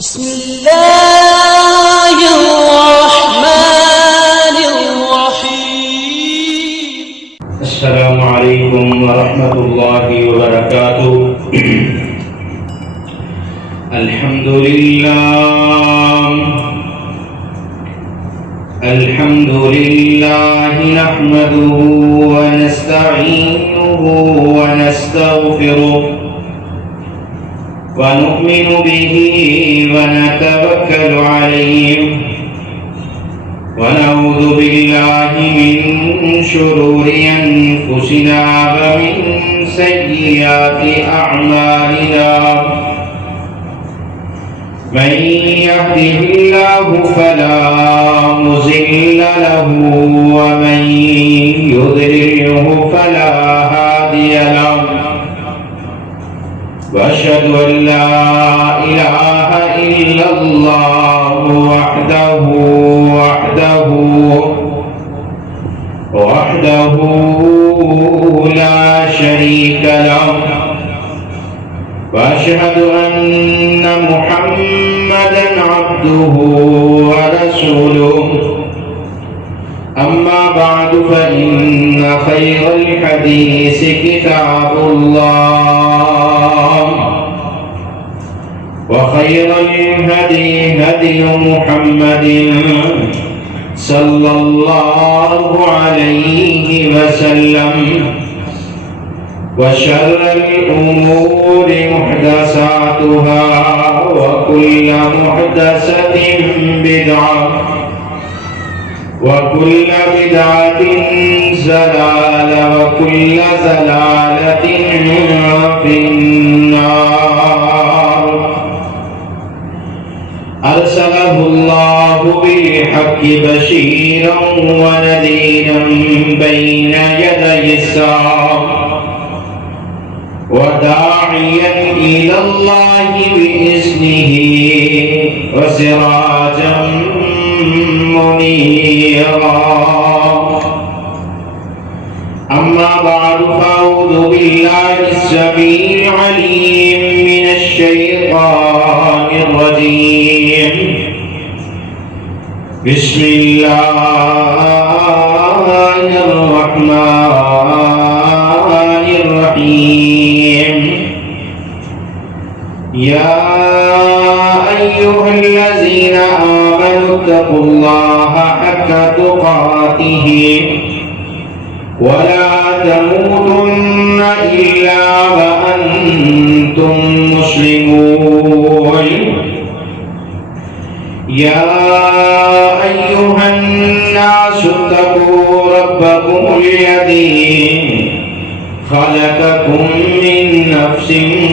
بسم الله الرحمن الرحيم. السلام عليكم ورحمة الله وبركاته. الحمد لله نحمده ونستعينه ونستغفره ونؤمن به ونتوكل عليه ونعوذ بالله من شرور أنفسنا ومن سيئات أعمالنا. من يهده الله فلا مضل له ومن يضلله فلا هادي له. وأشهد أن لا إله إلا الله وحده لا شريك له. وأشهد أن محمدا عبده ورسوله. أما بعد فإن خير الحديث كتاب الله وخير الهدي هدي محمد صلى الله عليه وسلم. وشر الأمور محدثاتها وكل محدثة بدعة وكل بدعة ضلالة وكل ضلالة في النار. أرسله الله بالحق بشيرا ونذيرا بين يدي الساعة وداعيا إلى الله بإذنه وسراجا منيرا. أما بعد فأعوذ بالله السميع العليم من الشيطان الرجيم. بسم الله الرحمن الرحيم. يا أيها الذين آمنوا اتقوا الله حق تقاته ولا تموتن إلا وأنتم مسلمون. يا أيها الناس اتقوا ربكم الذي خلقكم من نفس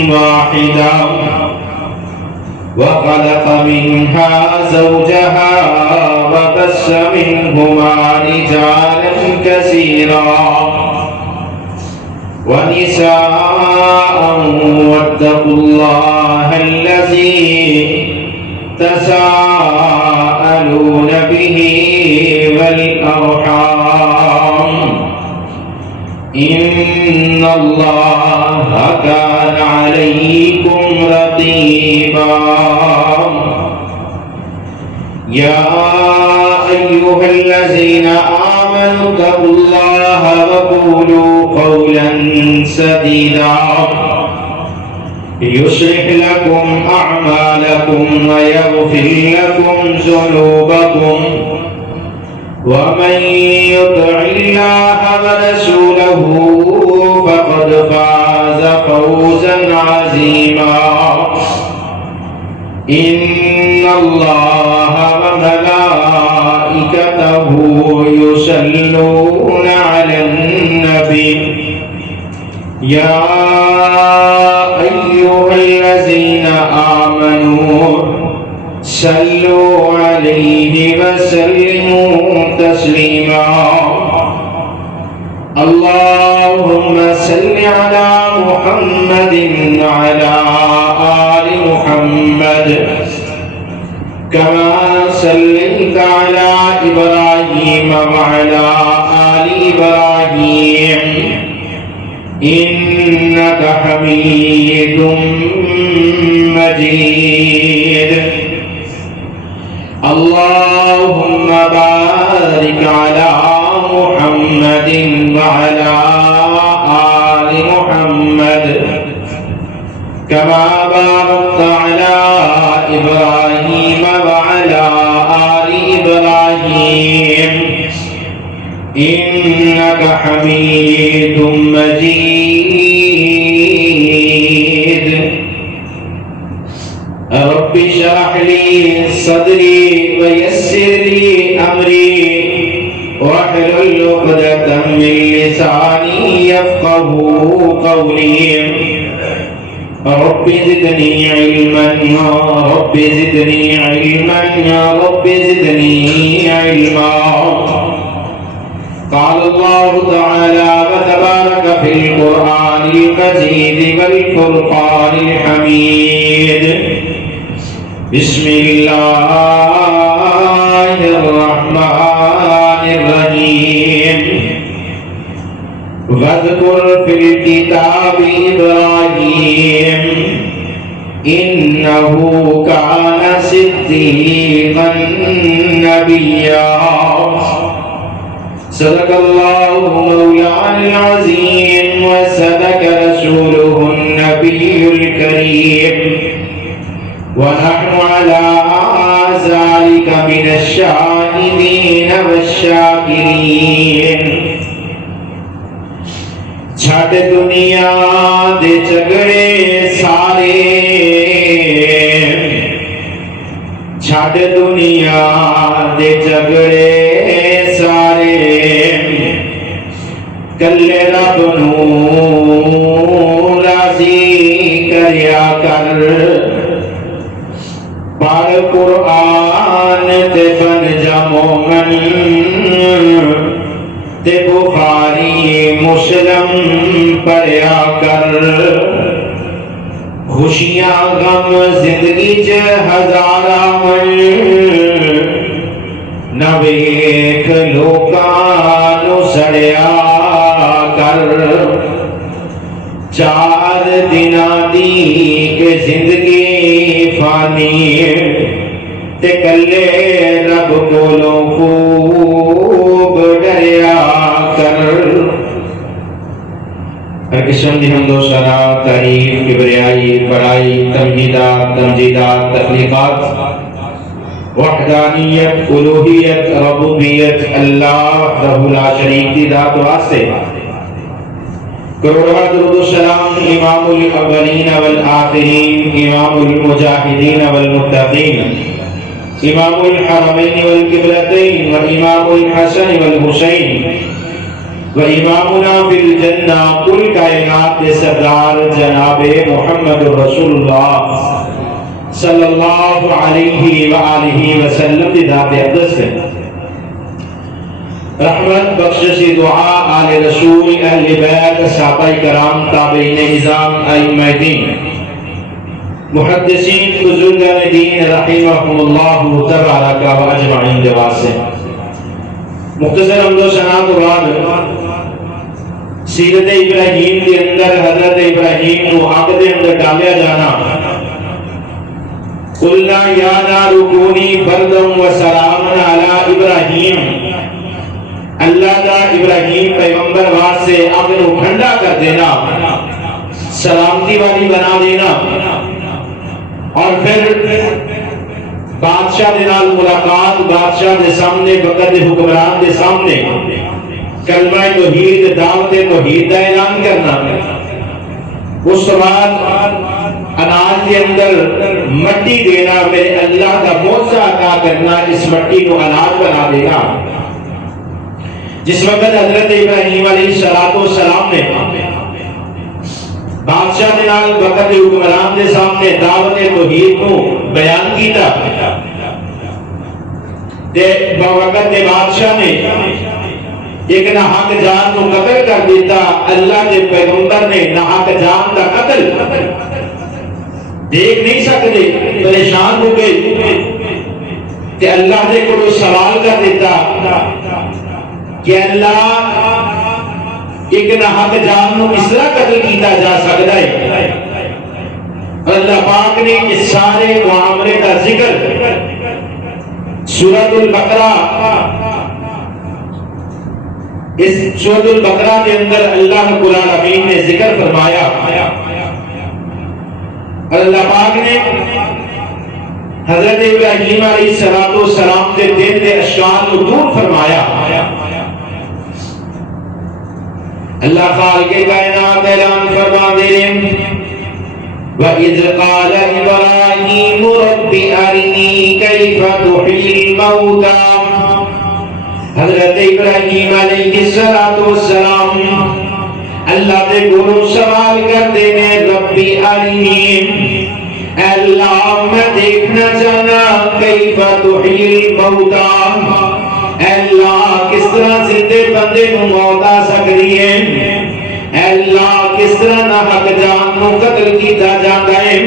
واحدة وخلق منها زوجها وبث منهما رجالا كثيرا ونساء. واتقوا الله الذي تساءلون به والأرحام إن الله كان عليكم رقيبا. يا أيها الذين آمنوا اتقوا الله وقولوا قولا سديدا يصلح لكم أعمالكم ويغفر لكم ذنوبكم. ومن يطع الله ورسوله فقد فاز فوزا عظيما. إن الله وملائكته يصلون على النبي. يا أيها الذين آمنوا صلوا عليه وسلموا تسليما. اللهم صل على محمد وعلى آل محمد كما صليت على إبراهيم وعلى آل إبراهيم إنك حميد مجيد. اللهم بارك على محمد وعلى آل محمد كما باركت على إبراهيم وعلى آل إبراهيم إنك حميد مجيد رب اشرح لي صدري ويسر لي أمري واحلل عقدة من لساني يفقهوا قولي رب زدني علما رب زدني علما رب زدني علما قال الله تعالى وتبارك في القرآن المجيد والفرقان الحميد بسم الله الرحمن الرحيم واذكر في الكتاب إبراهيم إنه كان صديقا نبيا صدق الله مولانا العظيم وصدق رسوله النبي الكريم ونحن على ذلك من الشاهدين والشاكرين چھٹ دنیا دے جھگڑے سارے چھٹ دنیا دے جھگڑے سارے کلے رب نو راضی کریا کر پڑھ قرآن تے بن جا مومن تے بخاری مسلم پڑھیا کر خوشیاں غم زندگی چ ہزاراں نہ ویکھ لوکاں نو سڑیا کر چار دناں دی کہ زندگی فانی تے کلے رب کولوں خوب ڈریا کر ہر قسم دی حمد و ثنا تعریف کبریائی بڑائی تمجیدات تمجیدات تخلیقات وحدانیت الوہیت ربوبیت اللہ وحدہ لا شریک کی ذات واسطے کروڑا درود و سلام امام الاولین والآخرین امام المجاہدین والمتقین امام الحرمین والقبلتین وامام الحسن والحسین وامامنا فی الجنہ کل کائنات سردار جناب محمد رسول اللہ صلی اللہ علیہ وآلہ وسلم دی ذات اقدس ہے رحمت بخشش دعا آل رسول اہل بیت صحابہ کرام تابعین نظام ائمہ دین محدثین بزرگان دین رحمہم اللہ تبارک و اجمعین جواز سے مختصر حمد و ثنا کے بعد سیرت ابراہیم کے اندر حضرت ابراہیم کو آگ کے اندر ڈالیا جانا قلنا یا نار کونی بردا و سلاما علی ابراہیم اللہ کا ابراہیم پیغمبر واسطے آگ کو ٹھنڈا کر دینا سلامتی والی بنا دینا اور پھر بادشاہ دے نال ملاقات بادشاہ دے سامنے وقت حکمران دے سامنے کلمہ توحید دعوت توحید کا اعلان کرنا اس بعد اناج کے اندر مٹی دینا میرے اللہ کا معجزہ عطا کرنا اس مٹی کو اناج بنا دینا جس وقت حضرت ابراہیم علیہ السلام نے بادشاہ دے نال وقت حکمران دے سامنے دعوت توحید کو بیان کیتا تے وقت دے بادشاہ نے ایک ناحق جان کو قتل کر دیتا اللہ کے پیغمبر نے ناحق جان کا قتل دیکھ نہیں سکتے پریشان ہو گئے کہ اللہ نے کو سوال کر دیتا کہ اللہ ایک ناحق جان کو اس طرح قتل کیتا جا سکتا ہے اللہ پاک نے اس سارے معاملے کا ذکر سورۃ البقرہ، اس سورۃ البقرہ کے اندر اللہ رب العالمین نے ذکر فرمایا اور اللہ پاک نے حضرت ابراہیم علیہ السلام کے دل کے اشکال کو دور فرمایا۔ اللہ خالق کائنات اعلان فرما دے وَإِذْ قَالَ إِبْرَاهِيمُ رَبِّ أَرِنِي كَيْفَ تُحْيِي الْمَوْتَى، حضرت ابراہیم علیہ السلام اللہ دے گورو سوال کرتے ہیں ربی ارنی، اے اللہ میں دیکھنا چاہنا کیف تحیی الموتى، اے اللہ کس طرح زندے بندے نو موت آ سکتی ہے، اے اللہ کس طرح نہ حق جان نو قتل کیتا جاتا ہے۔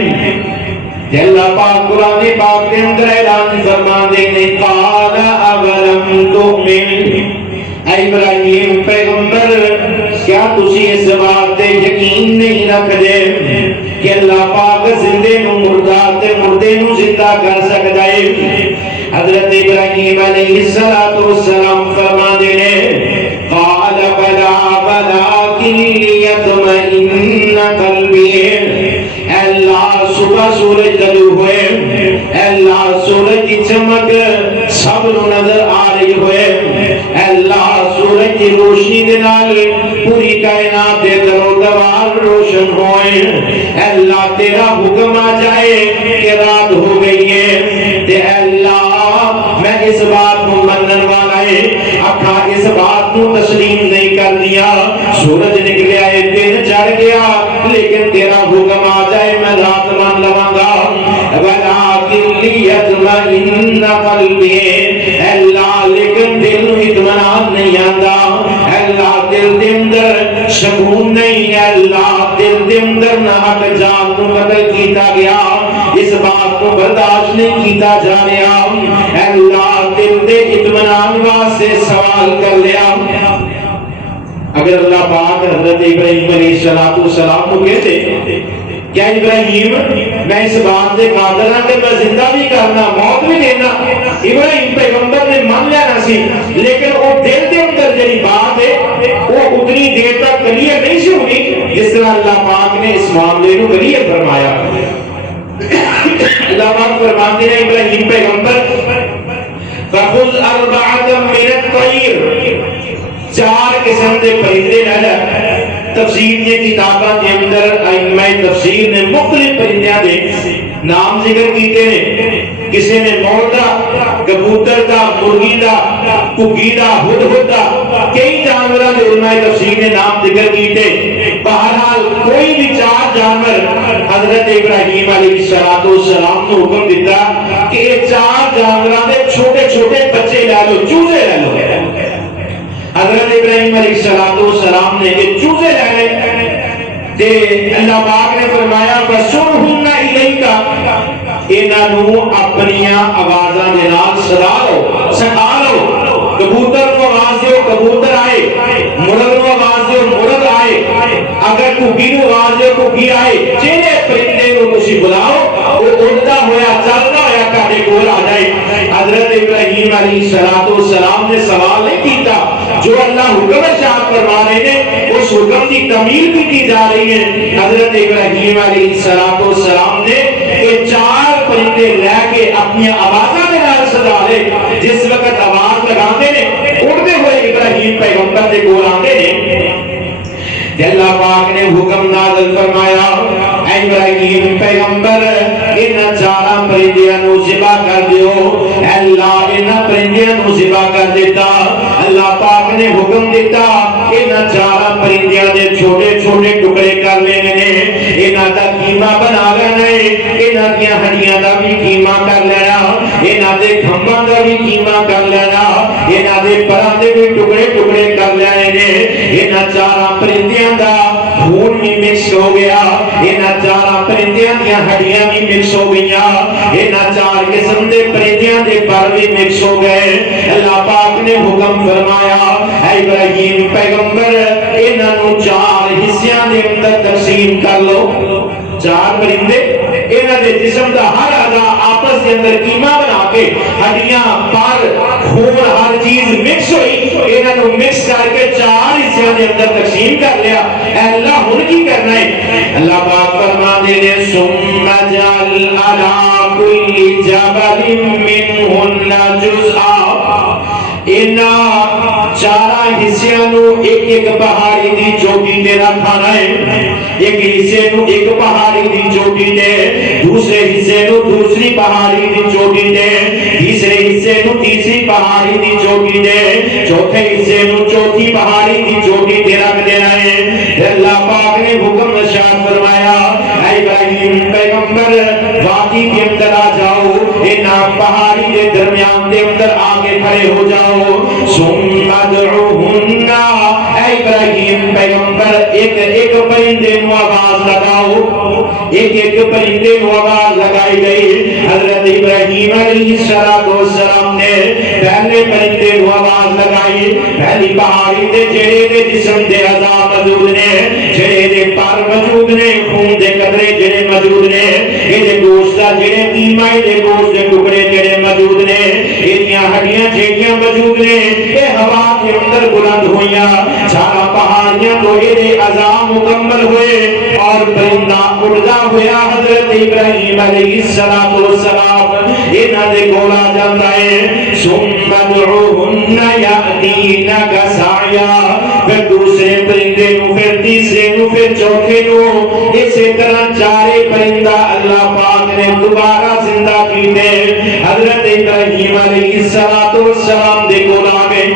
اللہ پاک قرآن پاک کے اندر اعلان فرما دینے قال اولم تؤمن، اے ابراہیم پیغمبر کیا تسی اس بات تے یقین نہیں رکھ دے کہ اللہ پاک زندے نو مردہ تے مردے نو زندہ کر سکتا ہے۔ حضرت ابراہیم علیہ السلام فرما دینے قال بلا ولکن لیطمئن قلبی، اے اللہ صبح سورج طلوع ہوئے، اے اللہ سورج کی چمک سب نو نظر آ رہی ہوئے، اے اللہ سورج کی روشنی دے نال پوری کائنات دے در و دیوار روشن ہوئے، اے اللہ تیرا حکم آ جائے کہ رات ہو گئی ہے، تے اے اللہ میں اس بات کو منن والا ہے، اکھا اس بات کو تسلیم نہیں کر دیا، سورج نکلے آئے دن چڑھ گیا لیکن تیرا حکم آ جائے میں رات مان لواں گا۔ وَلَٰكِن لِّيَطْمَئِنَّ قَلْبِي، اے اللہ لیکن دل نو اطمینان نہیں آندا، اے اللہ دل دے اندر سکون نہیں، اے اللہ دل دے اندر نہ حق جان نو قتل کیتا گیا، اس بات کو برداشت نہیں کیتا جا رہا، اے اللہ دل دے اطمینان واسطے سوال کر لیا۔ اگر اللہ پاک حضرت ابراہیم علیہ السلام کو کہتے کیا ابراہیم میں اس بات سے قادر ہوں کہ میں زندہ بھی کرنا موت بھی دینا، ابراہیم پیغمبر نے مان لینا سی، لیکن وہ دل کے اندر جڑی بات ہے وہ اتنی دیر تک کلیئر نہیں سی ہوئی جس طرح اللہ پاک نے اس معاملے کو کلیئر فرمایا۔ اللہ پاک فرماتے ہیں ابراہیم پیغمبر فَخُذْ أَرْبَعَةً مِّنَ الطَّيْرِ، 4 قسم دے پرندے لے لے۔ تفسیر کے کتاباں کے اندر ائمہ تفسیر نے مختلف پرندیاں دے نام ذکر کیتے ہیں، کسی نے مور دا، کبوتر دا، مرغی دا، کگی دا، ہدہد دا، کئی جانوراں دے علماء تفسیر نے نام ذکر کیتے۔ بہرحال کوئی بھی 4 جانور حضرت ابراہیم علیہ السلام کو حکم دیتا کہ یہ 4 جانوراں دے چھوٹے چھوٹے بچے لے لو، چوزے لے لو۔ حضرت ابراہیم علیہ السلام نے یہ چوزے لے لے تے اللہ پاک نے فرمایا وَسُرْهُنَّ إِلَيْكَ، انہاں نو اپنیاں آوازاں دے نال سدا لو، سکھا لو۔ کبوتر کو آواز دیو کبوتر آئے، مرغ کو آواز دیو مرغ آئے، اگر کگی کو آواز دیو کگی آئے، جہے پرندے کو تسی بلاؤ وہ اڑتا ہوا چلتا ہوا تہاڈے کول آ جائے۔ حضرت ابراہیم علیہ السلام نے سوال نہیں کیتا، جو اللہ حکم ارشاد فرما رہے ہیں اس حکم کی تعمیل بھی کی جا رہی ہے۔ حضرت ابراہیم علیہ السلام نے یہ 4 پرندے لے کے اپنی آوازاں کے نال سدا لے، جس وقت آواز لگاتے نے اڑتے ہوئے ابراہیم پیغمبر کے کول آتے نے، اللہ پاک نے حکم نازل فرمایا اے ابراہیم پیغمبر ان 4 پرندیاں نو ذبح کر دیو۔ اللہ ان پرندیاں نو ذبح کر دیتا، اللہ پاک نے حکم دیتا ان 4 پرندیاں دے چھوٹے چھوٹے ٹکڑے کر لینے نے، انہاں دا قیمہ بنا لینا ہے، انہاں دی ہڈیاں دا بھی قیمہ کر لینا، انہاں دے کھمباں دا بھی قیمہ کر لینا، انہاں دے پراں دے بھی ٹکڑے ٹکڑے کر لینے نے۔ انہاں 4 پرندیاں دا خون بھی مکس ہو گیا، انہاں 4 پرندیاں دی ہڈیاں بھی مکس ہو گئیاں، انہاں 4 قسم دے پرندیاں دے پر بھی مکس ہو گئے۔ اللہ پاک نے حکم فرمایا اے ابراہیم پیغمبر انہاں نو 4 حصیاں دے اندر تقسیم کر لو۔ 4 پرندے انہاں دے جسم دا ہر اعضاء آپس دے اندر قیمہ بنا کے ہڈیاں پر خون ہر چیز مکس ہوئی، انہاں نوں مکس کر کے 4 حصے دے اندر تقسیم کر لیا۔ اے اللہ ہن کی کرنا ہے؟ اللہ پاک فرماتے ہیں ثم جعل علی کل جبل منہن جزءا، انہاں 4 حصیاں نو ایک پہاڑی دی چوٹی تے رکھنا ہے، ایک حصے نو ایک پہاڑی دی چوٹی تے، دوسرے حصے نو دوسری پہاڑی دی چوٹی تے، تیسرے حصے نو تیسری پہاڑی دی چوٹی تے، چوتھے حصے نو چوتھی پہاڑی دی چوٹی تے رکھ دینا ہے۔ اللہ پاک نے حکم ارشاد فرمایا اے ابراہیم پیغمبر وادی کے اندر آ جاؤ، ان پہاڑی کے درمیان دے اندر آگے کھڑے ہو جاؤ، ثم ادعوہن، اے ابراہیم پیغمبر ایک ایک پرندے نو آواز لگاؤ، ایک ایک پرندے نو آواز لگائی گئی۔ حضرت ابراہیم علیہ السلام نے پہلے پرندے نو آواز لگائی، پہلی پہاڑی تے جڑے دے جسم دے اعضاء موجود نے، جڑے دے پر موجود نے، خون دے قطرے جڑے موجود نے، اے دے گوشت دا جڑے قیمائی دے گوشت دے ٹکڑے جڑے موجود نے، ایدیاں ہڈیاں جڑیاں موجود نے، اے ہوا کے اندر بلند ہوئیاں، 4 پہاڑیاں تو اے دے اعضاء مکمل ہوئے اور پرندہ اڑدا ہویا حضرت ابراہیم علیہ السلام انہاں دے کول آ جاندا ہے۔ ثم ادعوہن یأتینک سعیا، پھر دوسرے پرندے نو، پھر تیسرے نو، پھر چوتھے نو، اسی طرح 4 پرندہ اللہ پاک نے دوبارہ زندہ کیتے حضرت ابراہیم علیہ السلام دے کول آ گئے۔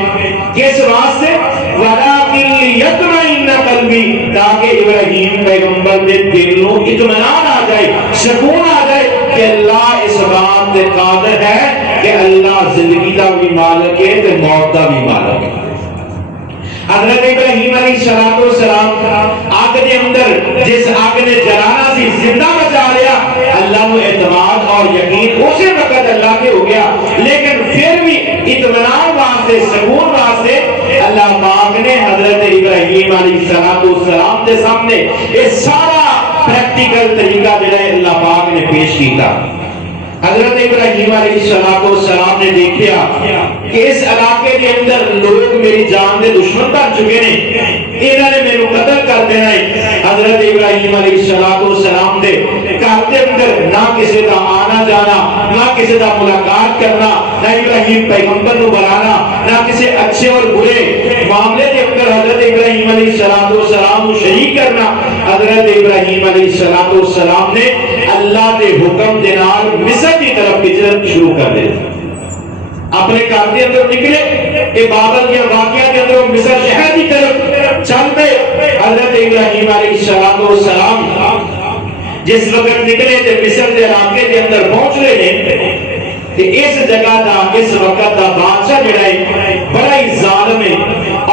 کس واسطے؟ وَلَٰكِن لِيَطْمَئِنَّ قَلْبِي، تاکہ ابراہیم پیغمبر دے دل نو اطمینان آ جائے، سکون آ جائے کہ اللہ اس بات تے قادر ہے کہ اللہ زندگی دا بھی مالک ہے تے موت دا بھی مالک ہے۔ حضرت ابراہیم علیہ السلام آگ دے اندر جس آگ نے جلانا سی زندہ بچا لیا، اللہ کو اعتماد اور یقین اسی وقت اللہ کے ہو گیا، لیکن پھر بھی اطمینان واسطے، سکون واسطے اللہ پاک نے حضرت ابراہیم علیہ السلام کے سامنے یہ سارا پریکٹیکل طریقہ جو ہے اللہ پاک نے پیش کیتا۔ حضرت ابراہیم علیہ السلام نے دیکھا کہ اس علاقے کے اندر لوگ میری جان دے دشمن بن چکے ہیں، انہوں نے میرے قتل کر دینا ہے۔ حضرت ابراہیم علیہ السلام دے گھر دے اندر نہ کسی دا آنا جانا، نہ کسی دا ملاقات کرنا، نہ ابراہیم پیغمبر کو بلانا، نہ کسی اچھے اور برے معاملے کے اندر حضرت ابراہیم علیہ السلام کو شریک کرنا۔ حضرت ابراہیم علیہ السلام نے اللہ کے حکم دے نال مصر کی طرف ہجرت شروع کر دی۔ اپنے گھر کے اندر نکلے، یہ بابل کے واقعہ کے اندر مصر شہر کی طرف چل پئے۔ حضرت ابراہیم علیہ السلام جس وقت نکلے تے مصر کے علاقے کے اندر پہنچ رہے ہیں کہ اس جگہ دا، اس وقت دا بادشاہ جڑا ہے بڑا ہی ظالم ہے،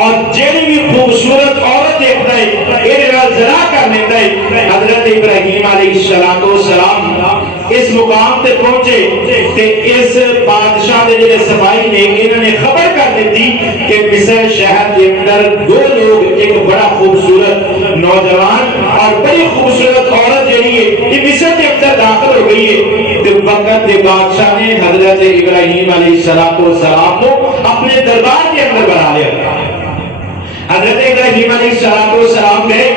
اور جڑی بھی خوبصورت عورت دیکھتا ہے یہ زنا کر لیتا ہے۔ حضرت ابراہیم علیہ السلام اس مقام تے پہنچے کہ اس بادشاہ دے جڑے سپاہی نے انہوں نے خبر کر دیتی کہ مصر شہر کے اندر 2 لوگ، ایک بڑا خوبصورت نوجوان اور بڑی خوبصورت عورت جڑی ہے یہ مصر کے اندر داخل ہو گئی ہے۔ تو وقت کے بادشاہ نے حضرت ابراہیم علیہ السلام کو اپنے دربار کے اندر بنا لیا۔ حضرت ابراہیم علیہ السلام گئے،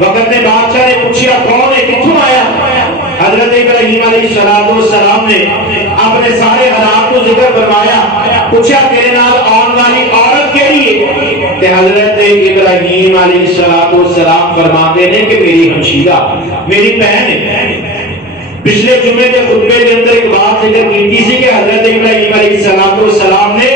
وقت نے بادشاہ نے پوچھا کون ہے، کتھوں آیا؟ حضرت ابراہیم علیہ السلام نے اپنے سارے حالات کو ذکر فرمایا، پوچھا تیرے نال آن والی عورت کیڑی ہے؟ کہ حضرت ابراہیم علیہ السلام فرماتے ہیں کہ میری ہمشیرہ، میری بہن ہے۔ پچھلے جمعے کے خطبے کے اندر ایک بات ذکر کی تھی کہ حضرت ابراہیم علیہ السلام نے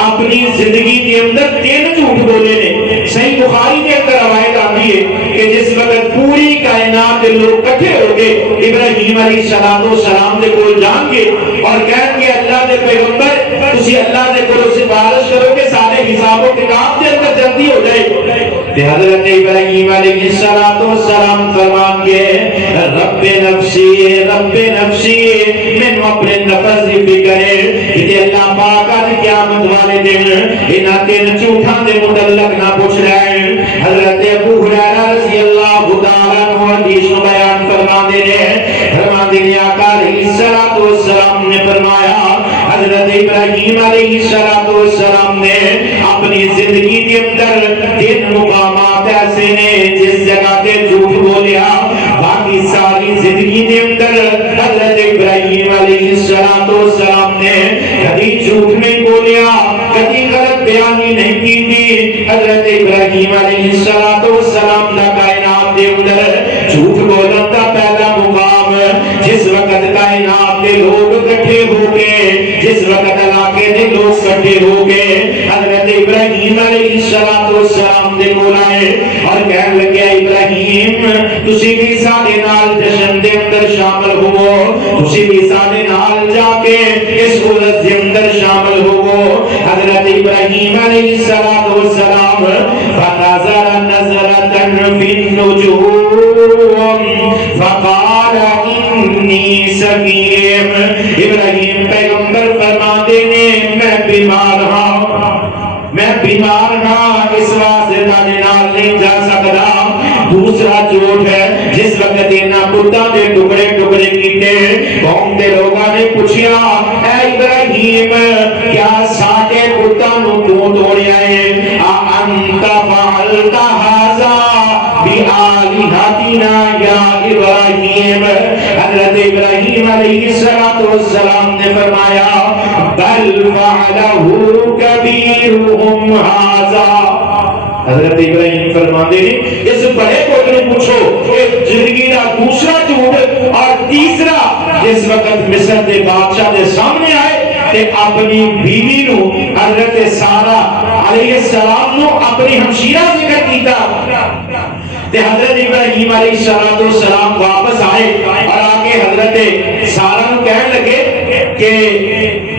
اپنی زندگی کے اندر 3 جھوٹ بولے نے۔ صحیح بخاری کے اندر روایت آتی ہے کہ جس وقت پوری کائنات کے لوگ اکٹھے ہو گئے ابراہیم علیہ السلام کے کول جان کے اور کہہ کہ اللہ دے پیغمبر تسی اللہ دے کول سفارش کرو کہ سارے حساب و کتاب کے اندر جلدی ہو جائے۔ حضرت ابراہیم علیہ السلام فرمان کے رب نفسی میں اپنے نفس کی فکر ہے کہ اللہ پاک آج قیامت والے دن انہاں 3 جھوٹاں دے متعلق نہ پوچھ رہا ہے۔ حضرت ابو ہریرہ رضی اللہ تعالیٰ عنہ حدیث بیان فرماتے ہیں، آقا علیہ السلام نے فرمایا فرمایا حضرت ابراہیم علیہ السلام نے اپنی زندگی کے اندر 3 مقامات ایسے نے جس جگہ تے جھوٹ بولیا باقی ساری زندگی کے اندر حضرت ابراہیم علیہ السلام نے کبھی جھوٹ نہیں بولیا کبھی غلط بیانی نہیں کی تھی حضرت ابراہیم علیہ السلام کا کائنات کے اندر جھوٹ بولنے کا پہلا مقام جس وقت کائنات کے لوگ اکٹھے ہو گئے جس وقت علاقے کے لوگ اکٹھے ہو گئے حضرت ابراہیم علیہ السلام نے بلائے اور کہنے لگے ابراہیم تسی بھی سارے نال جشن دے اندر شامل ہوو تسی بھی سارے نال جا کے اس عرس دے اندر شامل ہوو حضرت ابراہیم علیہ السلام فنظر نظرة في النجوم فقال انی سقیم ابراہیم پیغمبر فرماتے ہیں میں بیمار ہاں اس واسطے تانے نال نہیں جا سکتا دوسرا جھوٹ ہے جس وقت انہاں بتاں دے ٹکڑے کیتے قوم دے لوگاں نے پوچھیا اے ابراہیم کیا ساڈے بتاں نوں کیوں توڑیا ہے انت فعلت ھذا بآلہتنا یا ابراہیم حضرت ابراہیم علیہ السلام نے فرمایا بل فعلہ کبیرہم ھذا حضرت ابراہیم فرماتے ہیں اس بڑے کو نے پوچھو کہ زندگی کا دوسرا جھوٹ اور تیسرا جس وقت مصر کے بادشاہ کے سامنے آئے تے اپنی بیوی نو حضرت سارہ علیہ السلام نو اپنی ہمشیرہ ذکر کیتا تے حضرت ابراہیم علیہ السلام واپس آئے اور آگے حضرت سارہ نو کہنے لگے کہ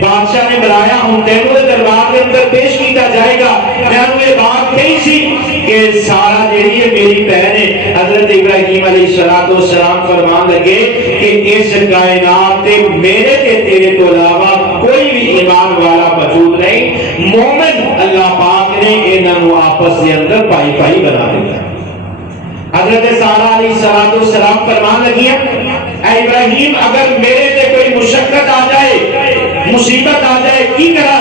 بادشاہ نے بلایا ہوں تینوں دے دربار کے اندر پیش کیتا جائے گا میں انہوں یہ بات کہی سی کہ سارہ جیڑی ہے میری بہن ہے حضرت ابراہیم علیہ السلام فرمان لگے کہ اس کائنات تے میرے تے تیرے تو علاوہ کوئی بھی ایمان والا موجود نہیں مومن اللہ پاک نے انہوں آپس کے اندر پائی پائی بنا دیا حضرت سارہ علیہ السلام فرمان لگی اے ابراہیم اگر میرے تے کوئی مشقت آ جائے مصیبت آ جائے کی کرا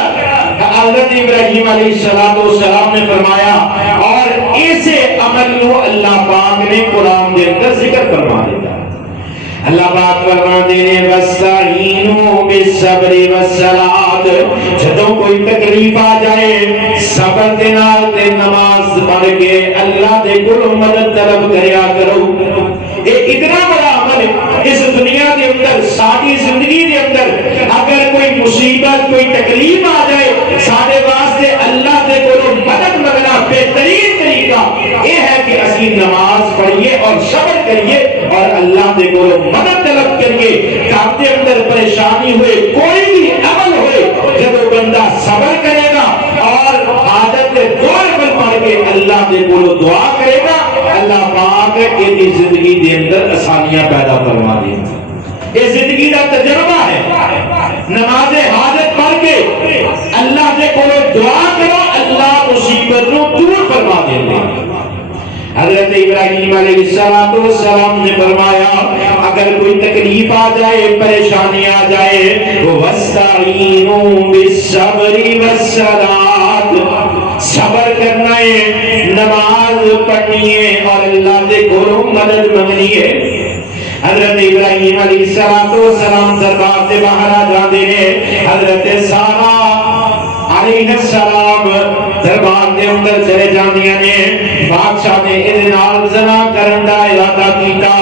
حضرت ابراہیم علیہ السلام نے فرمایا اور اسے عمل کو اللہ پاک نے قرآن کے اندر ذکر فرما دیا اللہ پاک فرماتے ہیں وَاسْتَعِينُوا بِالصَّبْرِ وَالصَّلَاةِ جدوں کوئی تکلیف آ جائے صبر دے نال تے نماز پڑھ کے اللہ دے کول مدد طلب کریا کرو یہ اتنا بڑا عمل ہے اس دنیا کے اندر ساری زندگی کے اندر اگر کوئی مصیبت کوئی تکلیف آ جائے سارے واسطے اللہ دے کول مدد منگنا بہترین طریقہ یہ ہے کہ اسی نماز پڑھیے اور صبر کریے اور اللہ دے کول مدد طلب کریے گھر کے اندر پریشانی ہوئے کوئی بھی عمل ہوئے جب بندہ صبر کرے گا اور عادت دعا پڑھ کے اللہ دے کول دعا کرے گا اللہ پاک کی زندگی دے اندر آسانیاں پیدا فرما دے یہ زندگی کا تجربہ ہے نماز حاجت پڑھ کے اللہ دے کول دعا کرو اللہ مصیبت کو دور فرما دے گا حضرت ابراہیم علیہ السلام نے فرمایا اگر کوئی تکلیف آ جائے پریشانی آ جائے وَاسْتَعِينُوا بِالصَّبْرِ وَالصَّلَاةِ صبر کرنا ہے نماز پڑھنی ہے اور اللہ سے کولوں مدد منگنی ہے حضرت ابراہیم علیہ السلام دربار سے باہر آ جاندے نے حضرت سارہ علیہ السلام دربار کے اندر چلے جاندیاں نے بادشاہ نے اس نال زنا کرن دا ارادہ کیتا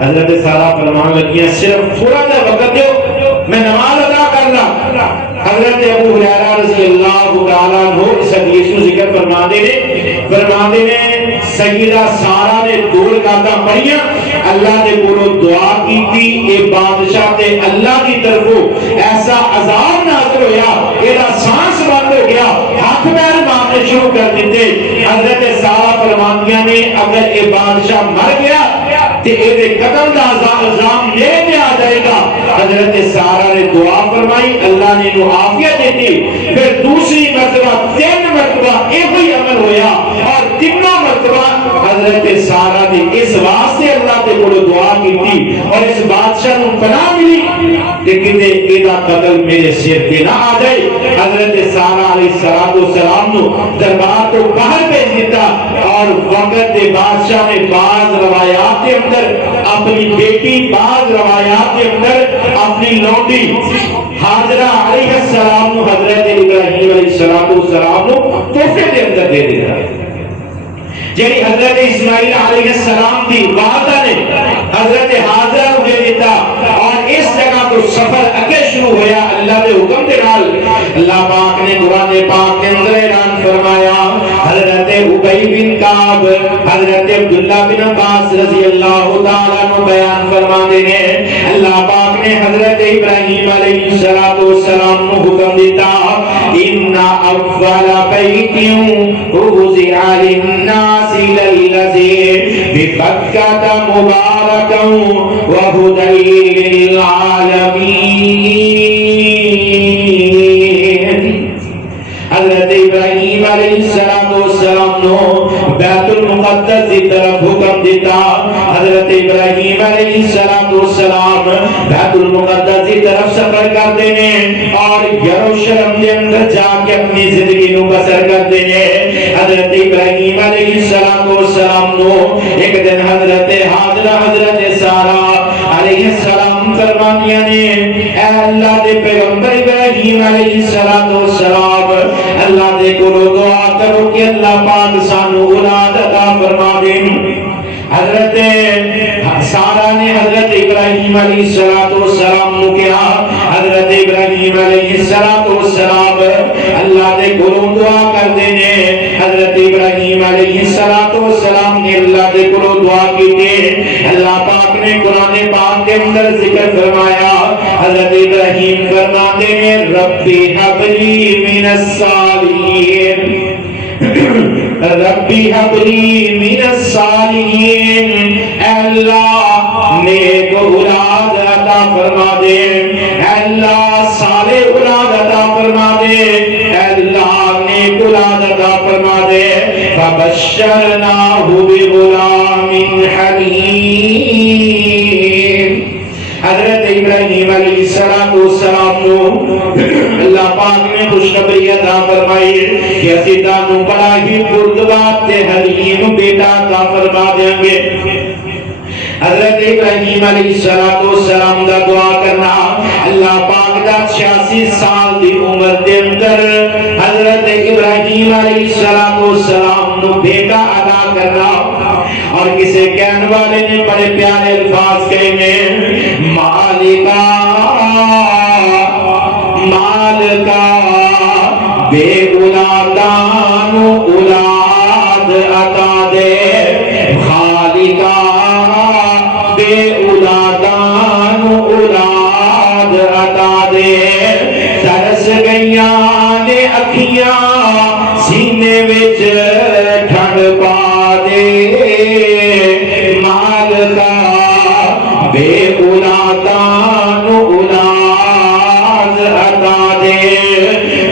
حضرت سارہ فرمان لگیاں صرف تھوڑا سا وقت دیو میں نماز ادا کرنا حضرت ابو ہریرہ رضی اللہ تعالیٰ عنہ اس حدیث کو ذکر فرماتے نے سیدہ سارہ نے دو رکعتاں پڑھیاں اللہ نے کولوں دعا کی تھی اے بادشاہ تے اللہ کی طرفوں ایسا عذاب نازل ہویا ایدا سانس بند ہو گیا ہاتھ پیر مارنے شروع کر دیتے حضرت سارہ فرماندیاں نے اگر اے بادشاہ مر گیا تے اے قتل دا الزام میرے پہ آ جائے گا حضرت سارہ نے دعا فرمائی اللہ نے انہوں عافیت دیتی پھر دوسری مرتبہ 3 مرتبہ ایک ہی عمل ہویا اور تینوں مرتبہ مرتبہ حضرت سارہ نے اس واسطے اللہ کے کو دعا کی تھی اور اس بادشاہ کو پناہ ملی کہ کتے ایدہ قتل میرے سر کے نہ آ جائے. حضرت سارہ علیہ السلام نے دربار کو باہر بھیج دیتا اور وقت بادشاہ نے بعض روایات کے اندر اپنی بیٹی، بعض روایات کے اندر اپنی لونڈی حاجرہ علیہ السلام کو حضرت ابراہیم علیہ السلام کو تحفے کے اندر دے دیتا. جنہی حضرت اسماعیل علیہ السلام کی والدہ نے حضرت حاجرہ کو دے دیتا اور اس جگہ کو سفر اگے شروع ہویا اللہ کے حکم کے نال. اللہ پاک نے قرآن پاک کے اندر اعلان فرمایا. حضرت ابی بن کعب، حضرت عبداللہ بن عباس رضی اللہ تعالیٰ عنہ بیان فرماتے ہیں اللہ پاک نے حضرت ابراہیم علیہ السلام کو حکم دیتا ان اول بیت وضع للناس للذی ببکۃ مبارکا وہدی للعالمین. حضرت ابراہیم علیہ السلام نے بیت المقدس کی طرف حکم دیتا. حضرت ابراہیم علیہ السلام بیت المقدس کی طرف سفر کرتے ہیں اور یروشلم کے اندر جا کے اپنی زندگی کو بسر کرتے ہیں. حضرت ابراہیم علیہ السلام نے ایک دن حضرت حاجرہ، حضرت سارہ علیہ السلام فرمانیاں نے اے اللہ دے پیغمبر ابراہیم علیہ السلام اللہ دے کو دعا کرو کہ اللہ پاک سانو اولاد عطا فرما دے. حضرت سارہ نے حضرت ابراہیم علیہ السلام کو کہا حضرت ابراہیم علیہ السلام اللہ دے کو دعا کر دینے. حضرت ابراہیم علیہ السلام نے اللہ دے کو دعا کی تھی. اللہ پاک نے قرآن پاک کے اندر ذکر فرمایا. حضرت ابراہیم فرماتے ہیں ربی حبلی من الصالحین، ربی حبلی من الصالحین، اے اللہ نیک اولاد عطا فرما دے، اے اللہ صالح اولاد عطا فرما دے، اے اللہ نیک اولاد عطا فرما دے. فبشرناہ بغلام حلیم. حضرت ابراہیم علیہ السلام کو اللہ پاک نے خوشخبری عطا فرمائی کہ اسی تانوں بڑا ہی بردبار تے حلیم بیٹا عطا فرما دیں گے. حضرت ابراہیم علیہ السلام دا دعا کرنا اللہ پاک دا 86 سال دی عمر دے اندر حضرت ابراہیم علیہ السلام نو بیٹا عطا کرنا. اور کسے کہنے والے نے بڑے پیارے الفاظ کہے ہیں مالکا مالکا بے اولادان اولاد عطا دے، خالقا بے اولادان اولاد عطا دے. ترس گئیاں نے اکھیاں سینے وچ ٹھنڈ پا دے. مالکا بے اولادان اولاد عطا دے.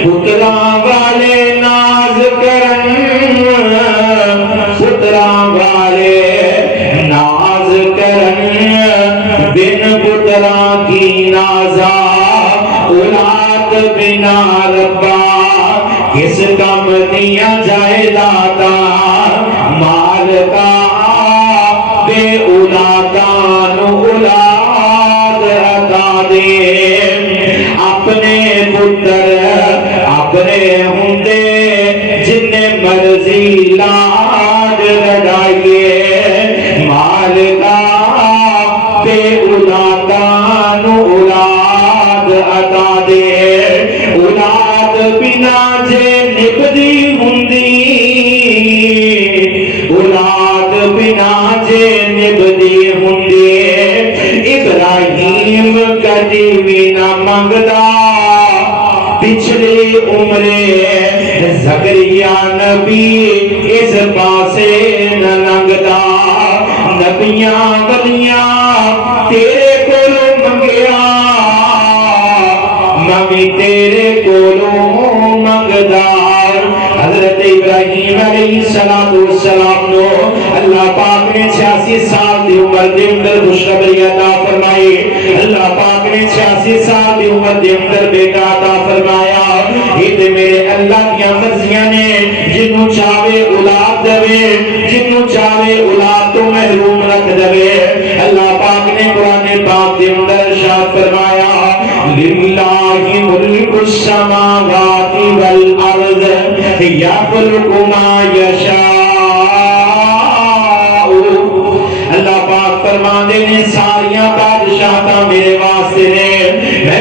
پتراں والے ناز کرن، پتراں والے ناز کرن، بن پتراں کی نازا اولاد بنا ربا کس کم دیا جائے داتا. مالکا بے اولادان اولاد عطا دے. اپنے پتر اپنے ہوندے جن مرضی لاڈ رڑائیے. مالکا بے اولادان اولاد عطا دے. اولاد بنا جے نبدی ہوندی، اولاد بنا جے نبدی ہوندی. ابراہیم کدی بھی نہ منگدا پچھلی عمرے، زکریا نبی اس پاسے نہ لنگدا. نبیاں ولیاں تیرے کولوں منگیا، میں بھی تیرے کولوں منگدا. حضرت ابراہیم علیہ السلام نو اللہ پاک نے 86 سال دی عمر دے اندر خوشخبری عطا فرمائی. اللہ پاک نے 86 سال دی عمر دے اندر بیٹا عطا فرمایا. یہ تے میرے اللہ کی مرضیاں نے. جنوں چاہے اولاد دے, جنوں چاہے اولاد تو محروم رکھ دے. اللہ پاک نے قرآن پاک دے اندر ارشاد فرمایا للہ ملک السماوات والارض یخلق ما یشاء. اللہ پاک فرماندے نے ساریاں بادشاہتاں میرے واسطے نے.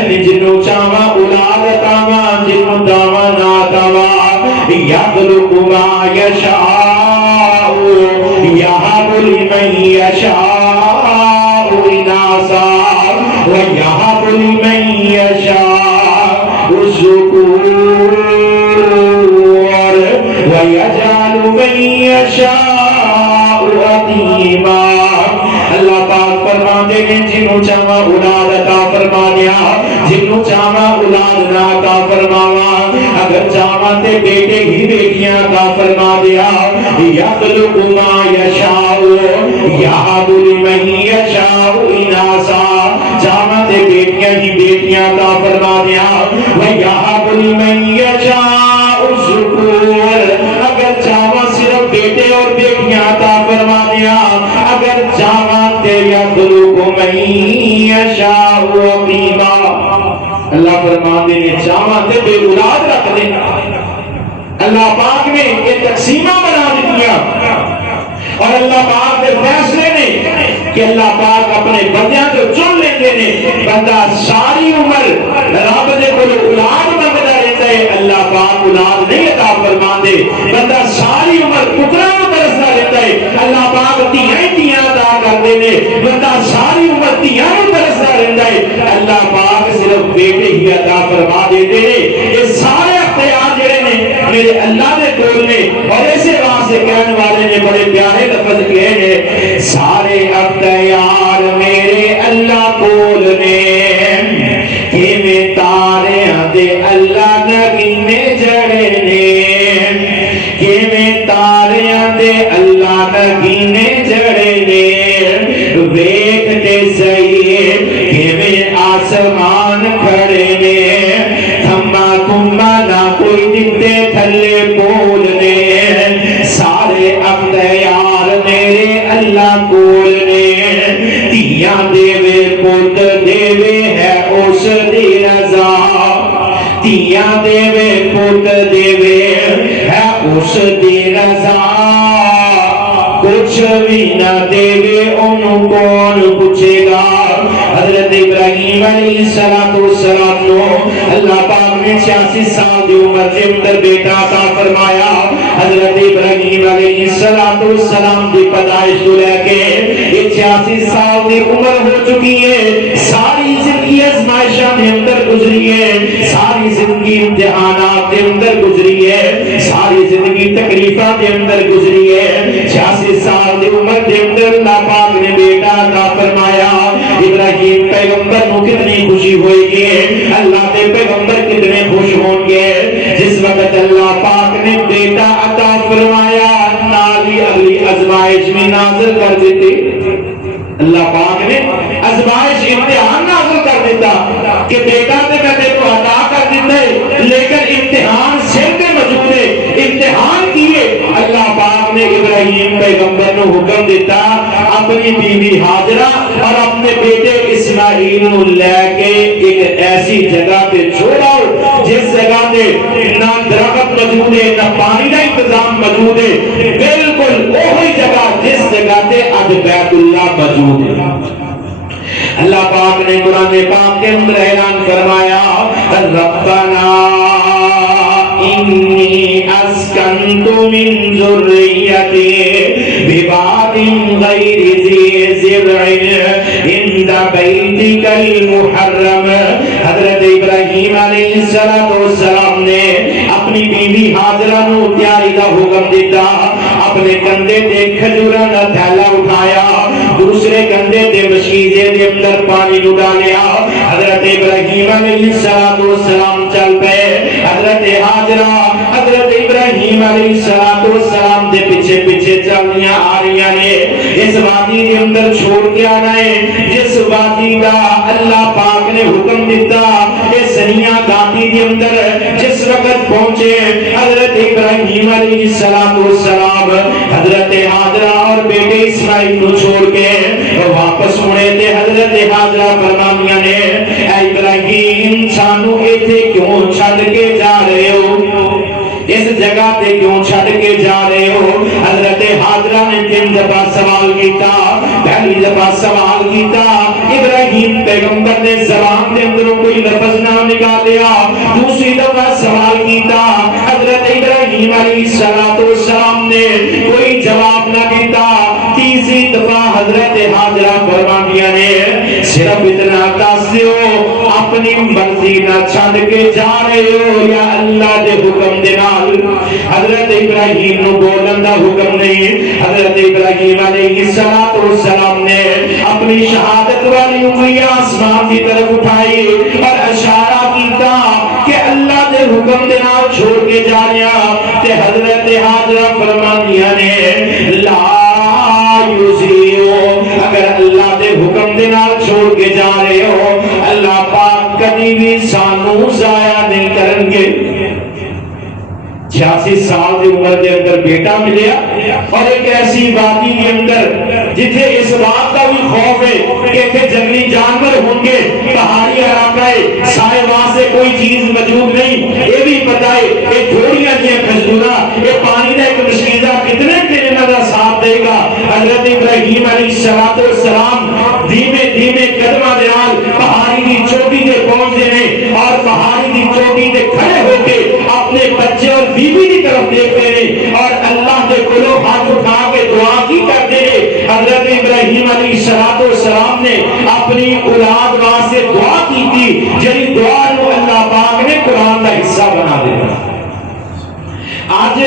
میں جنوں چاہواں اولاد عطاواں, جنوں داواں نہ عطاواں. یخلق ما یشاء یہب لمن یشاء اناثا وَيَهَبُ لِمَن يَشَاءُ الذُّكُورَ وَيَجْعَلُ مَن يَشَاءُ عَقِيمًا. اللہ پاک فرماتے ہیں جنوں چاہواں اولاد عطا فرما دیا, جنوں چاہواں اولاد نہ عطا فرماواں. اگر چاہواں تے بیٹے ہی بیٹیاں عطا فرما دیا. یخلق ما یشاء یہب لمن یشاء اناثا. چاہواں تے بیٹیاں ہی بیٹیاں عطا فرما دیا. وَيَهَبُ لِمَن يَشَاءُ الذُّكُورَ. اگر چاہواں صرف بیٹے اور بیٹیاں عطا فرما دیا. اگر چاہواں تے یخلق من یشاء عقیما. اللہ فرماتے ہیں چاہواں تے بے اولاد رکھ دے. اللہ پاک نے یہ تقسیمہ بنا دیا اور اللہ پاک کے فیصلے نے کہ اللہ پاک اپنے بندیاں کو چن لیندے نے. بندہ ساری عمر رب دے کول اولاد منگدا رہتا ہے, اللہ پاک اولاد نہیں عطا فرماندے. بندہ ساری عمر پتراں نوں ترسدا رہتا ہے, اللہ پاک دھیاں عطا کردے نے. بندہ ساری عمر دھیاں نوں ترسدا رہندا ہے, اللہ پاک صرف بیٹے ہی عطا فرما دیتے نے. یہ سارے اختیار جڑے نے میرے اللہ دے کول نے. اور ایسے واسطے کہنے والے نے بڑے پیارے لفظ کہے نے سارے اختیار میرے اللہ کول نے. کیویں تاریاں دے اللہ نگینے جڑے نے, کیویں تاریاں دے اللہ نگینے جڑے نے. ویکھتے سہی کیویں آسمان کھڑے نے, تھما تھما نہ کوئی دتے تھلے بول نے. سارے اختیار میرے اللہ کول نے. دھیاں دیوے پت دیوے ہے اس دی رضا. دھیاں دیوے پت دیوے ہے اس دی رضا. کچھ بھی نہ دیوے انہوں کون پوچھے گا. حضرت ابراہیم علیہ السلام نو اللہ پاک نے 86 سال دی عمر دے اندر بیٹا عطا فرمایا. حضرت ابراہیم علیہ السلام دی پیدائش تو لے کے 86 سال دی عمر ہو چکی ہے. ساری زندگی آزمائشاں دے اندر گزری ہے, ساری زندگی امتحانات دے اندر گزری ہے, ساری زندگی تکلیفاں دے اندر گزری ہے. 86 سال دی عمر دے اندر اللہ پاک نے بیٹا عطا فرمایا. ابراہیم پیغمبر کو کتنی خوشی ہوئی گی, اللہ کے پیغمبر کتنے خوش ہوں گے جس وقت اللہ پاک نے بیٹا عطا فرمایا. نالی اگلی آزمائش بھی نازل کر دیتی. اللہ پاک نے آزمائش امتحان نازل کر دیتا کہ بیٹا تے میں تیرے کو عطا کر دیتا ہے, لیکن امتحان سر پہ موجود ہے. امتحان کیے اللہ پاک نے ابراہیم پیغمبر کو حکم دیتا اپنی بیوی ہاجرہ اور اپنے بیٹے اسماعیل کو لے کے ایک ایسی جگہ پہ چھوڑاؤ جس جگہ پہ نہ درخت موجود ہے نہ پانی کا انتظام موجود ہے, بالکل وہی جگہ جس جگہ پہ اب بیت اللہ موجود ہے. اللہ پاک نے قرآن پاک کے اندر اعلان فرمایا ربنا انی اسکنت من ذریتی بواد غیر ذی زرع عند بیتک المحرم. حضرت ابراہیم علیہ السلام نے اپنی بیوی ہاجرہ کو تیاری کا حکم دیتا. اپنے کندھے تے کھجوراں دا تھیلا اٹھایا, دوسرے کندھے تے مشیزے دے اندر پانی ڈالیا. حضرت ابراہیم علیہ السلام چل پے. حضرت ہاجرہ حضرت ابراہیم ابراہیم علیہ السلام دے پیچھے پیچھے چلنیاں آ رہی نے اس وادی کے اندر چھوڑ کے آنا ہے جس وادی کا اللہ پاک نے حکم دیتا اس سنیا گاٹی کے اندر جس وقت پہنچے حضرت ابراہیم علیہ السلام حضرت حاجرہ اور بیٹے اسماعیل کو چھوڑ کے واپس مڑے تھے حضرت حاجرہ فرمانیاں نے اے ابراہیم سانو ایتھے کیوں چھڈ کے جا رہے ہو اس جگہ تے کیوں چھڈ کے جا رہے ہو حضرت حاجرہ نے تین دفعہ سوال کیتا پہلی دفعہ سوال کیتا ابراہیم پیغمبر نے زبان دے اندروں کوئی لفظ نہ نکالیا دوسری دفعہ سوال کیتا حضرت ابراہیم علیہ السلام نے کوئی جواب نہ دیتا تیسری دفعہ حضرت حاجرہ فرمانیاں نے صرف اتنا دس دیو اپنی مرضی نہ چھڈ کے جا رہے ہو یا اللہ دے حکم دے نال حضرت ابراہیم نو بولن دا حکم نہیں حضرت ابراہیم علیہ السلام نے اپنی شہادت والی انگلی آسمان کی طرف اٹھائی اور اشارہ کیتا کہ اللہ دے حکم دے نال چھوڑ کے جا رہا تے حضرت حاجرہ فرمانیاں نے لا یوزیو اگر اللہ دے حکم دے نال چھوڑ کے جا رہے ہو اللہ پاک کبھی بھی سانو ضائع نہیں کریں گے 86 سال کی عمر کے اندر بیٹا ملیا اور ایک ایسی وادی کے اندر جتھے اس بات کا بھی خوف ہے کہ اتنے جنگلی جانور ہوں گے پہاڑی علاقہ ہے سائے وہاں سے کوئی چیز موجود نہیں یہ بھی پتہ ہے کہ تھوڑیاں جی کھجورا یہ پانی کا ایک مشکیزہ کتنے دن کا ساتھ دے گا حضرت ابراہیم علیہ السلام دھیمے دھیمے قدماں دے نال پہاڑی کی چوٹی تے پہنچے ہیں اور پہاڑی کی چوٹی تے کھڑے ہو کے اپنے بچے اور بیوی کی طرف دیکھتے ہیں اور اللہ کے کلو ہاتھ اٹھا کے دعا کی کرتے ہیں حضرت ابراہیم علیہ السلام نے اپنی اولاد واسطے دعا کی تھی جی دعا کو اللہ پاک نے قرآن کا حصہ بنا دیا آج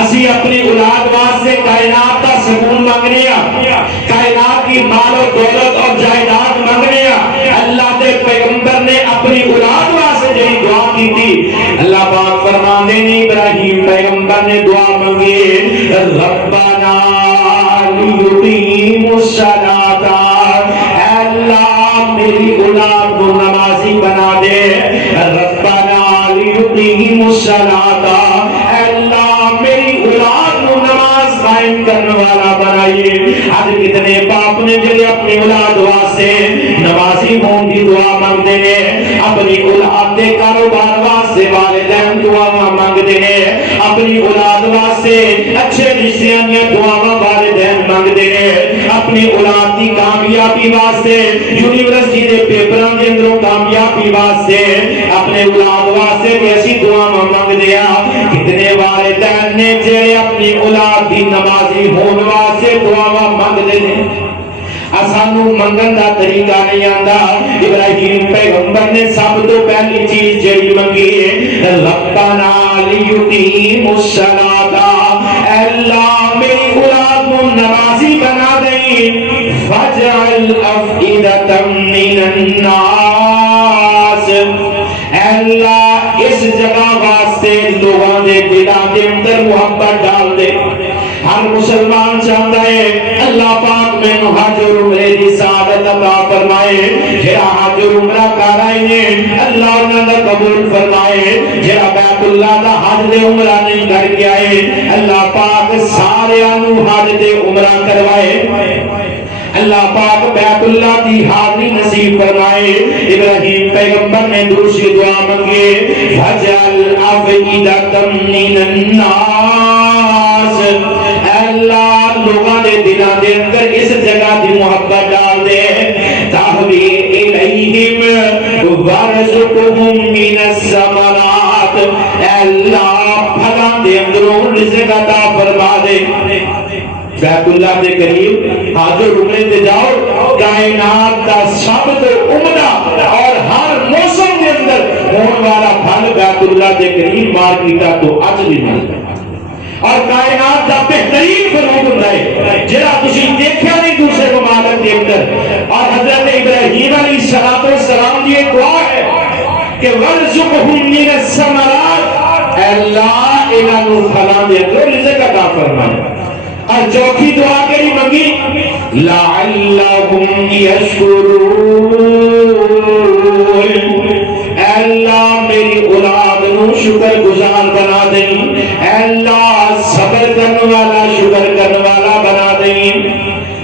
اسی اپنی اولاد واسطے کائنات کا سکون مانگنے کائنات کی مال و دولت اور جائیداد مانگنے اللہ کے پیغمبر نے اپنی اولاد واسطے جی دعا کی تھی اللہ پاک فرماندے نے ابراہیم پیغمبر نے دعا مانگی ربنا لیقیموا الصلاۃ اے اللہ میری اولاد کو نمازی بنا دے ربنا لیقیموا الصلاۃ اے اللہ میری اولاد کو نماز قائم کرنے والا بنائیے آج کتنے باپ نے جڑے اپنی اولاد واسطے نمازی ہون کی دعا مانگتے ہیں اپنی اولاد کے کاروبار واسطے والدین دعا مانگتے ہیں اپنی اولاد واسطے اچھے رشتیاں دی دعا والدین مانگتے ہیں اپنی اولاد کی کامیابی واسطے یونیورسٹی دے پیپراں دے اندروں کامیابی واسطے اپنے اولاد واسطے ایسی دعا مانگتے ہیں کتنے والدین نے جڑے اپنی اولاد دی نمازی ہون واسطے دعا مانگتے ہیں اسانو منگن دا طریقہ نہیں آندا ابراہیم پیغمبر نے سب تو پہلی چیز جڑی منگی ہے ربنا لیقیموا الصلاۃ اللہ میری اولاد کو نمازی بنا دیں فاجعل افئدۃ من الناس اللہ اس جگہ واسطے لوگوں دے دلاں دے اندر محبت ڈال دے ہر مسلمان چاہتا ہے اللہ پاک میں حج اور عمرے دی سعادت عطا فرمائے جڑا حج اور عمرہ کر آئے نے اللہ انہاں دا قبول فرمائے جڑا بیت اللہ دا حج دے عمرہ نہیں کر کے آئے اللہ پاک سارے نوں حج دے عمرہ کروائے اللہ پاک بیت اللہ کی حاضری نصیب فرمائے ابراہیم پیغمبر نے دوسری دعا مانگی فجعل افئدۃ من الناس اللہ لوگاں دے دلاں دے اندر اس جگہ دی محبت ڈال دے تہوی الیہم وارزقہم من الثمرات اللہ پھلاں دے اندروں رزق عطا فرما دے بیت اللہ کے قریب حج اور عمرے تے جاؤ کائنات کا سب تو عمدہ اور ہر موسم کے اندر ہون والا پھل بیت اللہ کے قریب مارکیٹا تو اج بھی ملتا ہے اور کائنات کا بہترین فروغ ہوتا ہے جڑا تسی دیکھیا نہیں دوسرے ممالک کے اندر اور حضرت ابراہیم علیہ السلام کی دعا ہے کہ ورزقہم من الثمرات اے اللہ انہاں نو پھلاں دے اندر رزق عطا فرمائے. اور چوتھی دعا کیڑی منگی؟ لعلہم یشکرون. اے اللہ میری اولاد نو شکر گزار بنا دیں. اے اللہ صبر کرنے والا شکر کرنے والا بنا دیں.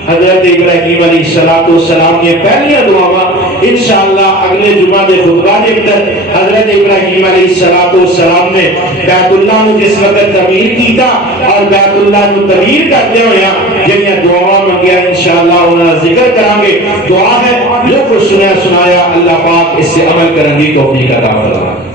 حضرت ابراہیم علیہ السلام کی پہلی دعا انشاءاللہ اگلے جمعہ دے خطبہ دے اندر حضرت ابراہیم علیہ السلام نے بیت اللہ نو جس وقت تعمیر کیتا اور بیت اللہ نو تعمیر کرتے ہوئے جنہیں دعا منگیا انشاءاللہ انہاں ذکر کریں گے. دعا ہے جو کچھ سنایا اللہ پاک اس سے عمل کرنے کی توفیق عطا فرمائے.